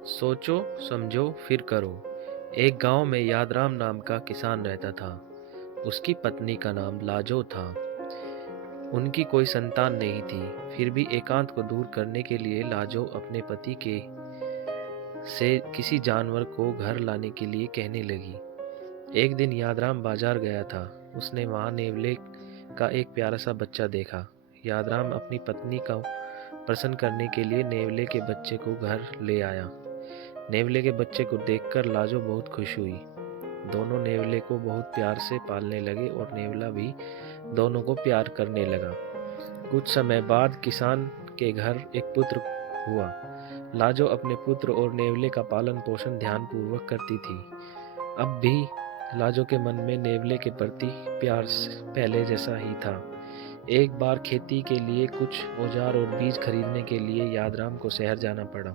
सोचो समझो फिर करो। एक गांव में यादराम नाम का किसान रहता था। उसकी पत्नी का नाम लाजो था। उनकी कोई संतान नहीं थी। फिर भी एकांत को दूर करने के लिए लाजो अपने पति के से किसी जानवर को घर लाने के लिए कहने लगी। एक दिन यादराम बाजार गया था। उसने वहां नेवले का एक प्यारा सा बच्चा देखा। यादराम अपनी पत्नी का प्रसन्न करने के लिए नेवले के बच्चे को घर ले आया। नेवले के बच्चे को देखकर लाजो बहुत खुश हुई। दोनों नेवले को बहुत प्यार से पालने लगे और नेवला भी दोनों को प्यार करने लगा। कुछ समय बाद किसान के घर एक पुत्र हुआ। लाजो अपने पुत्र और नेवले का पालन पोषण ध्यान पूर्वक करती थी। अब भी लाजो के मन में नेवले के प्रति प्यार पहले जैसा ही था। एक बार खेती के लिए कुछ औजार और बीज खरीदने के लिए यादराम को शहर जाना पड़ा।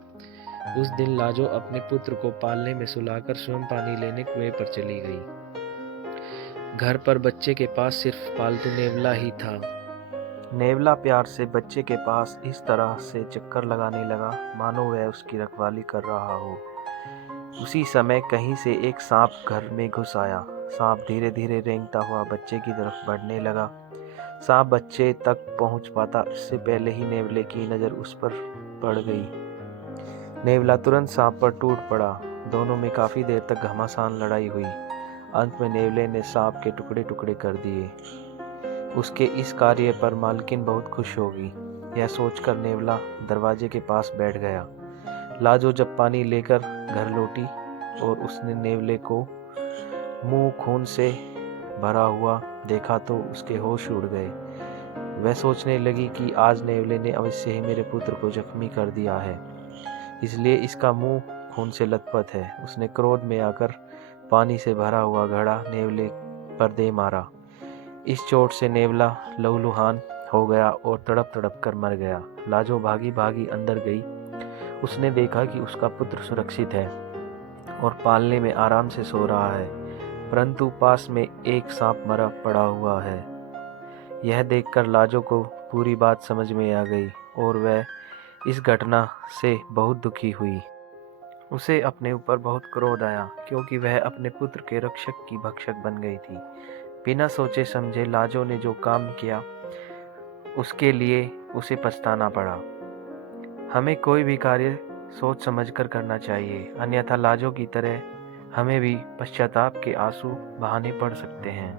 उस दिन लाजो अपने पुत्र को पालने में सुलाकर स्वयं पानी लेने कुएं पर चली गई। घर पर बच्चे के पास सिर्फ पालतू नेवला ही था। नेवला प्यार से बच्चे के पास इस तरह से चक्कर लगाने लगा मानो वह उसकी रखवाली कर रहा हो। उसी समय कहीं से एक सांप घर में घुस आया। सांप धीरे धीरे रेंगता हुआ बच्चे की तरफ बढ़ने लगा। सांप बच्चे तक पहुंच पाता इससे पहले ही नेवले की नज़र उस पर पड़ गई। नेवला तुरंत सांप पर टूट पड़ा। दोनों में काफ़ी देर तक घमासान लड़ाई हुई। अंत में नेवले ने सांप के टुकड़े टुकड़े कर दिए। उसके इस कार्य पर मालकिन बहुत खुश होगी। यह सोचकर नेवला दरवाजे के पास बैठ गया। लाजो जब पानी लेकर घर लौटी और उसने नेवले को मुंह खून से भरा हुआ देखा तो उसके होश उड़ गए। वह सोचने लगी कि आज नेवले ने अवश्य ही मेरे पुत्र को जख्मी कर दिया है, इसलिए इसका मुंह खून से लथपथ है। उसने क्रोध में आकर पानी से भरा हुआ घड़ा नेवले पर दे मारा। इस चोट से नेवला लहूलुहान हो गया और तड़प तड़प कर मर गया। लाजो भागी भागी अंदर गई। उसने देखा कि उसका पुत्र सुरक्षित है और पालने में आराम से सो रहा है, परंतु पास में एक सांप मरा पड़ा हुआ है। यह देखकर लाजो को पूरी बात समझ में आ गई और वह इस घटना से बहुत दुखी हुई। उसे अपने ऊपर बहुत क्रोध आया क्योंकि वह अपने पुत्र के रक्षक की भक्षक बन गई थी। बिना सोचे समझे लाजो ने जो काम किया उसके लिए उसे पछताना पड़ा। हमें कोई भी कार्य सोच समझकर करना चाहिए, अन्यथा लाजो की तरह हमें भी पश्चाताप के आंसू बहाने पड़ सकते हैं।